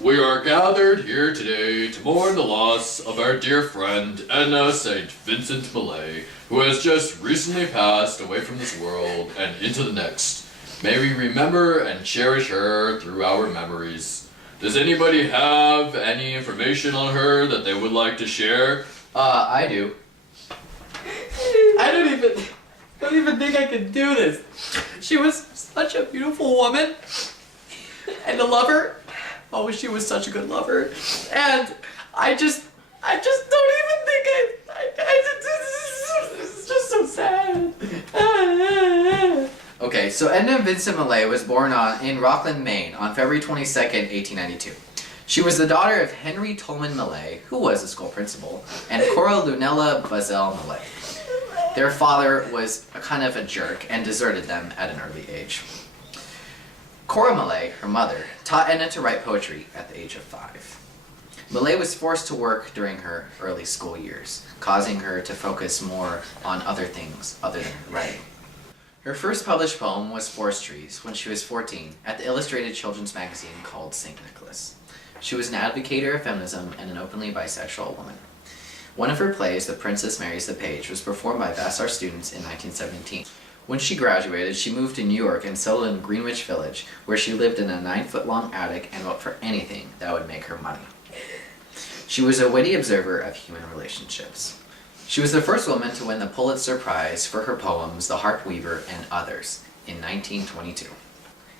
We are gathered here today to mourn the loss of our dear friend, Enda St. Vincent Millay, who has just recently passed away from this world and into the next. May we remember and cherish her through our memories. Does anybody have any information on her that they would like to share? I do. I don't even think I could do this. She was such a beautiful woman and a lover. Oh, she was such a good lover. And I just don't even think it's just so sad. Okay, so Enda Vincent Millay was born in Rockland, Maine on February 22nd, 1892. She was the daughter of Henry Tolman Millay, who was the school principal, and Cora Lunella Bazell Millay. Their father was a kind of a jerk and deserted them at an early age. Cora Millay, her mother, taught Enda to write poetry at the age of 5. Millay was forced to work during her early school years, causing her to focus more on other things other than her writing. Her first published poem was Forest Trees when she was 14 at the illustrated children's magazine called St. Nicholas. She was an advocate of feminism and an openly bisexual woman. One of her plays, The Princess Marries the Page, was performed by Vassar students in 1917. When she graduated, she moved to New York and settled in Greenwich Village, where she lived in a 9-foot-long attic and wrote for anything that would make her money. She was a witty observer of human relationships. She was the first woman to win the Pulitzer Prize for her poems The Harp Weaver and Others in 1922.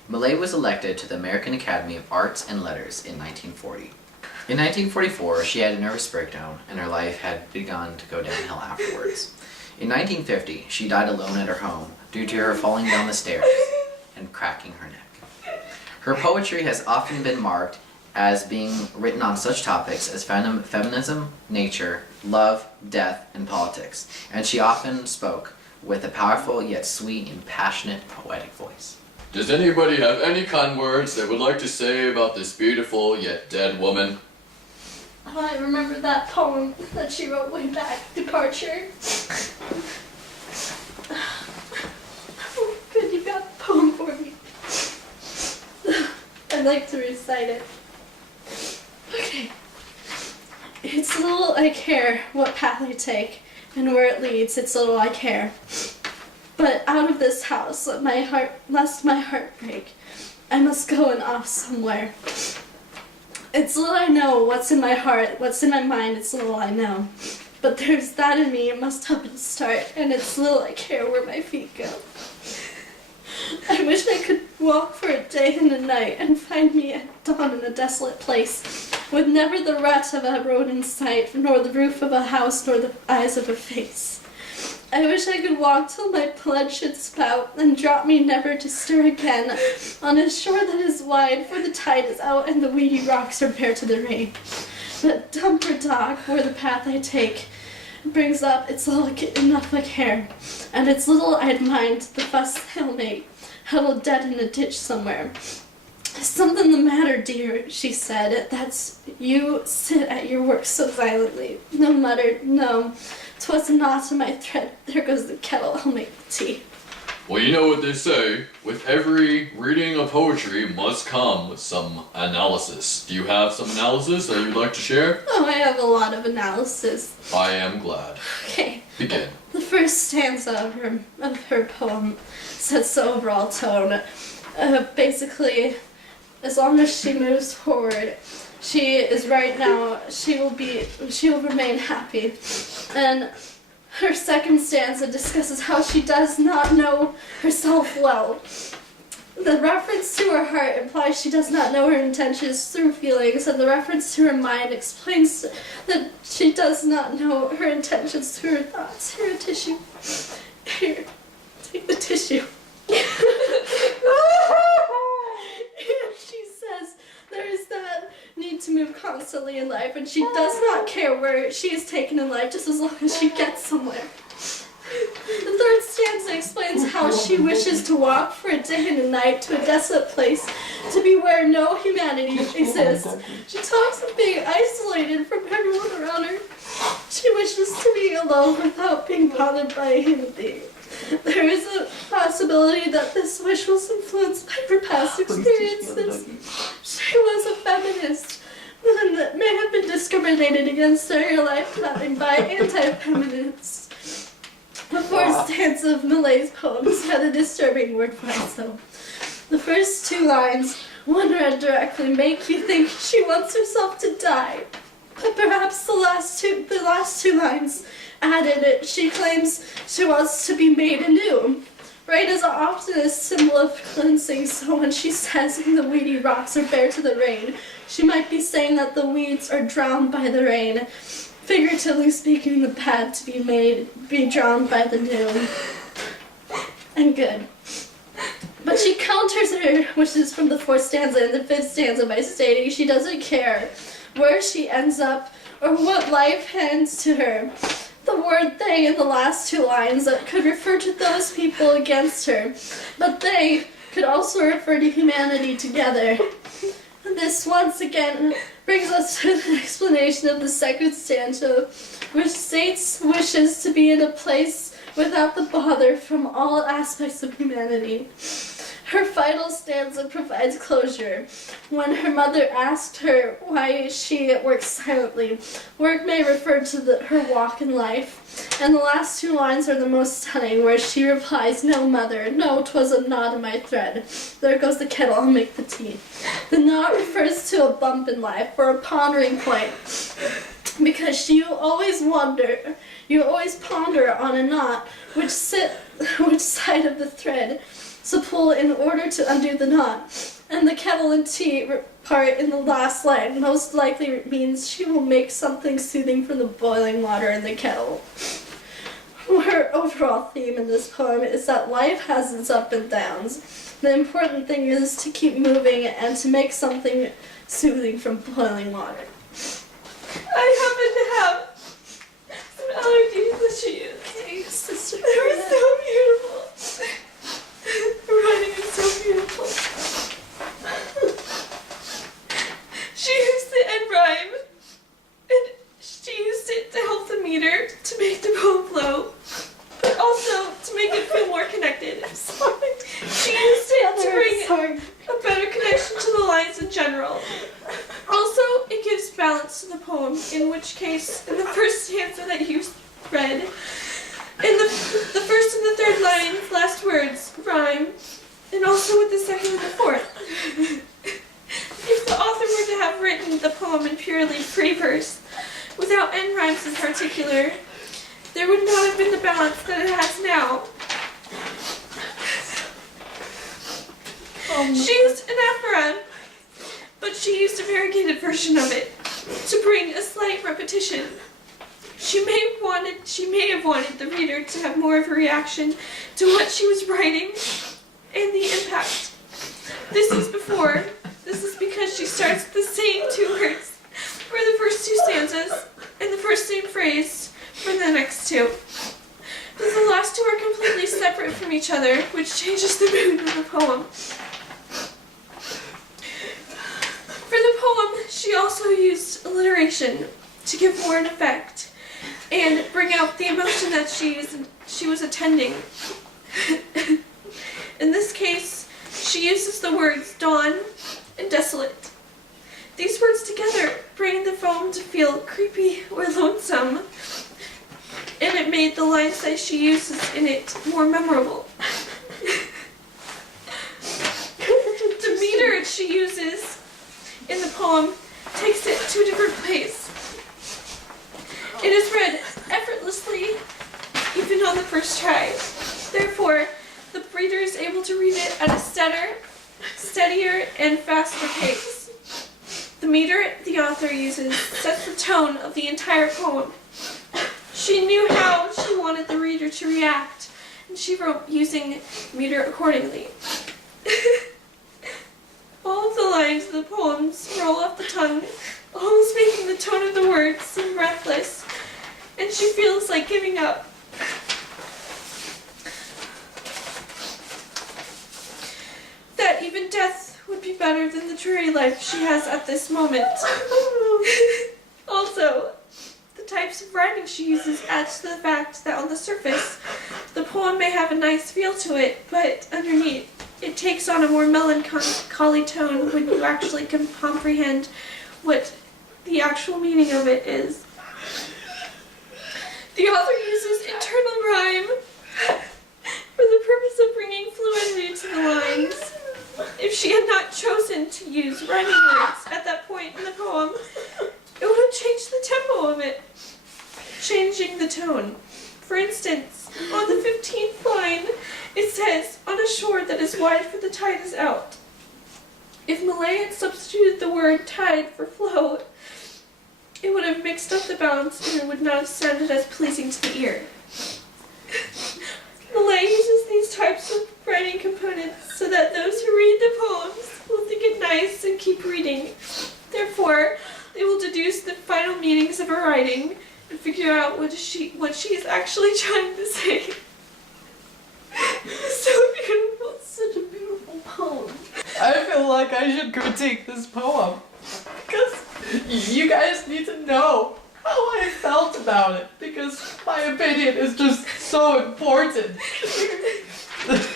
Millay was elected to the American Academy of Arts and Letters in 1940. In 1944, she had a nervous breakdown, and her life had begun to go downhill afterwards. In 1950, she died alone at her home due to her falling down the stairs and cracking her neck. Her poetry has often been marked as being written on such topics as feminism, nature, love, death, and politics, and she often spoke with a powerful yet sweet and passionate poetic voice. Does anybody have any kind words they would like to say about this beautiful yet dead woman? Oh, I remember that poem that she wrote way back, Departure. Oh, good, you got the poem for me. I'd like to recite it. Okay. It's little I care what path I take, and where it leads, it's little I care. But out of this house, lest my heart break, I must go and off somewhere. It's little I know what's in my heart, what's in my mind, it's little I know. But there's that in me, it must up and start, and it's little I care where my feet go. I wish I could walk for a day and a night and find me at dawn in a desolate place, with never the rut of a road in sight, nor the roof of a house, nor the eyes of a face. I wish I could walk till my blood should spout, and drop me never to stir again, on a shore that is wide, for the tide is out, and the weedy rocks are bare to the rain. But dumper dog, where the path I take brings up, it's all enough I care, and it's little I'd mind the fuss they'll make, huddled dead in a ditch somewhere. Is something the matter, dear, she said, that's you sit at your work so silently. No muttered, no, 'twas a knot in my thread, there goes the kettle, I'll make the tea. Well, you know what they say, with every reading of poetry must come some analysis. Do you have some analysis that you'd like to share? Oh, I have a lot of analysis. I am glad. Okay. Begin. The first stanza of her poem sets the overall tone. Basically, as long as she moves forward, she is right now, she will remain happy. And her second stanza discusses how she does not know herself well. The reference to her heart implies she does not know her intentions through feelings, and the reference to her mind explains that she does not know her intentions through her thoughts. Here, a tissue. Here, take the tissue. She says there is that need to move constantly in life, and she does not care where she is taken in life, just as long as she gets somewhere. The third stanza explains how she wishes to walk for a day and a night to a desolate place, to be where no humanity exists. She talks of being isolated from everyone around her. She wishes to be alone without being bothered by a human being. There is a possibility that this wish was influenced by her past experiences. She she was a feminist, one that may have been discriminated against during her lifetime by anti-feminists. The fourth stanza of Millay's poems had a disturbing word fight, though. The first two lines, one read directly, make you think she wants herself to die. But perhaps the last two lines added it. She claims she wants to be made anew. Rain is often a symbol of cleansing, so when she says the weedy rocks are bare to the rain, she might be saying that the weeds are drowned by the rain. Figuratively speaking, the bad to be drowned by the new. And good. But she counters her, which is from the fourth stanza and the fifth stanza, by stating she doesn't care where she ends up or what life hands to her. The word they in the last two lines that could refer to those people against her, but they could also refer to humanity together. And this once again brings us to the explanation of the second stanza, which states wishes to be in a place without the bother from all aspects of humanity. Her final stanza provides closure. When her mother asked her why she worked silently, work may refer to her walk in life. And the last two lines are the most stunning, where she replies, no, mother, no, 'twas a knot in my thread. There goes the kettle, I'll make the tea. The knot refers to a bump in life, or a pondering point, because you always ponder on a knot, which side of the thread to pull in order to undo the knot. And the kettle and tea part in the last line most likely means she will make something soothing from the boiling water in the kettle. Her overall theme in this poem is that life has its ups and downs. The important thing is to keep moving and to make something soothing from boiling water. I happen to have some allergies that she used. Sister, They were so beautiful. Her writing is so beautiful. She used the end rhyme, and she used it to help the meter to make the poem flow, but also to make it feel more connected. She used it to bring a better connection to the lines in general. Also, it gives balance to the poem, in which case, in the first stanza that you read, in the first and the third lines, last words, rhyme, and also with the second and the fourth. If the author were to have written the poem in purely free verse, without end rhymes in particular, there would not have been the balance that it has now. She used anaphora, but she used a variegated version of it to bring a slight repetition. She may have wanted the reader to have more of a reaction to what she was writing and the impact. This is because she starts with the same two words for the first two stanzas and the first same phrase for the next two. But the last two are completely separate from each other, which changes the mood of the poem. For the poem, she also used alliteration to give more an effect and bring out the emotion that she was attending. In this case, she uses the words dawn and desolate. These words together bring the poem to feel creepy or lonesome, and it made the lines that she uses in it more memorable. The meter she uses in the poem takes it to a different place. It is read effortlessly, even on the first try. Therefore, the reader is able to read it at a steadier, and faster pace. The meter the author uses sets the tone of the entire poem. She knew how she wanted the reader to react, and she wrote using meter accordingly. All of the lines of the poems roll off the tongue, almost making the tone of the words seem breathless, and she feels like giving up. That even death would be better than the dreary life she has at this moment. Also, the types of writing she uses adds to the fact that on the surface, the poem may have a nice feel to it, but underneath, it takes on a more melancholy tone when you actually can comprehend what the actual meaning of it is. The author uses internal rhyme for the purpose of bringing fluidity to the lines. If she had not chosen to use rhyming words at that point in the poem, it would have changed the tempo of it, changing the tone. For instance, on the 15th line, it says, "On a shore that is wide for the tide is out." If Millay had substituted the word tide for flow, it would have mixed up the balance and it would not have sounded as pleasing to the ear. Millay uses these types of writing components so that those who read the poems will think it nice and keep reading. Therefore, they will deduce the final meanings of her writing and figure out what she is actually trying to say. It's so beautiful. It's such a beautiful poem. I feel like I should critique this poem because you guys need to know how I felt about it because my opinion is just so important.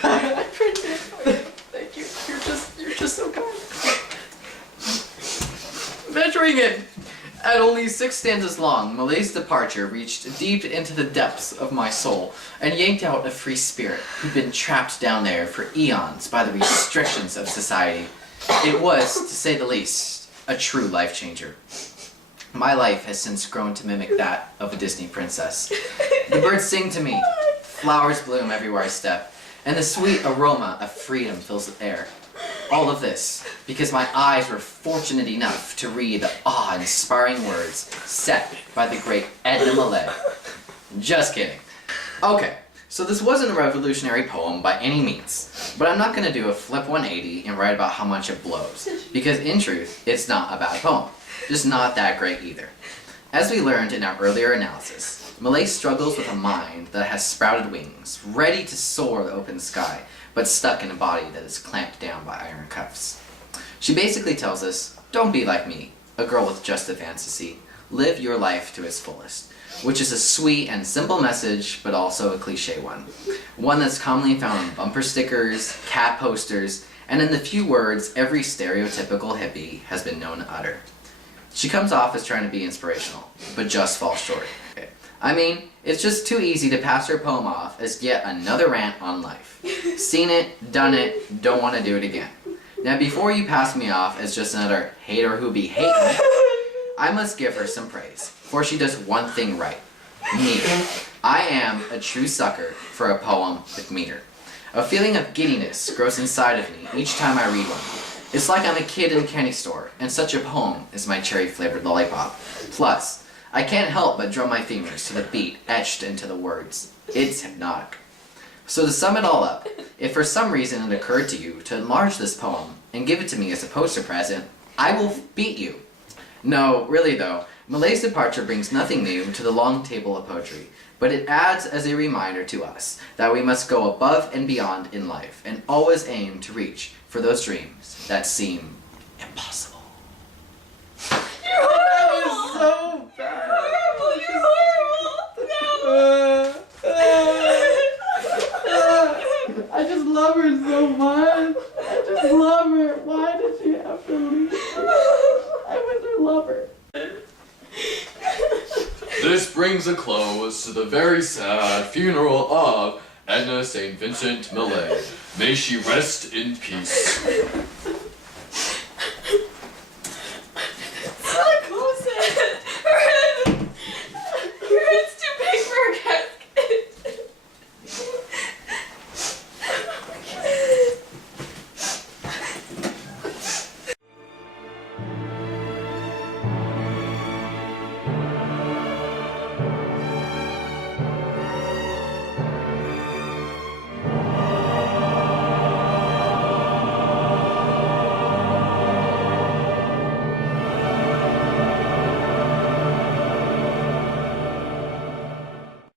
I printed it for you. Thank you. You're just so kind. Measuring it at only 6 stanzas long, Millay's departure reached deep into the depths of my soul and yanked out a free spirit who'd been trapped down there for eons by the restrictions of society. It was, to say the least, a true life changer. My life has since grown to mimic that of a Disney princess. The birds sing to me, flowers bloom everywhere I step, and the sweet aroma of freedom fills the air. All of this because my eyes were fortunate enough to read the awe-inspiring words set by the great Enda Millay. Just kidding. Okay, so this wasn't a revolutionary poem by any means, but I'm not going to do a flip 180 and write about how much it blows, because in truth, it's not a bad poem. Just not that great either. As we learned in our earlier analysis, Millay struggles with a mind that has sprouted wings, ready to soar the open sky, but stuck in a body that is clamped down by iron cuffs. She basically tells us, don't be like me, a girl with just a fantasy. Live your life to its fullest, which is a sweet and simple message, but also a cliche one. One that's commonly found on bumper stickers, cat posters, and in the few words every stereotypical hippie has been known to utter. She comes off as trying to be inspirational, but just falls short. I mean, it's just too easy to pass her poem off as yet another rant on life. Seen it, done it, don't want to do it again. Now before you pass me off as just another hater who be hating, I must give her some praise, for she does one thing right. Meter. I am a true sucker for a poem with meter. A feeling of giddiness grows inside of me each time I read one. It's like I'm a kid in a candy store, and such a poem is my cherry-flavored lollipop. Plus, I can't help but drum my fingers to the beat etched into the words. It's hypnotic. So to sum it all up, if for some reason it occurred to you to enlarge this poem and give it to me as a poster present, I will beat you. No, really though, Millay's departure brings nothing new to the long table of poetry, but it adds as a reminder to us that we must go above and beyond in life and always aim to reach for those dreams that seem impossible. You're horrible! So bad. You're horrible! No! I just love her so much. I just love her. Why did she have to leave? I was her lover. This brings a close to the very sad funeral of Edna St. Vincent Millay. May she rest in peace.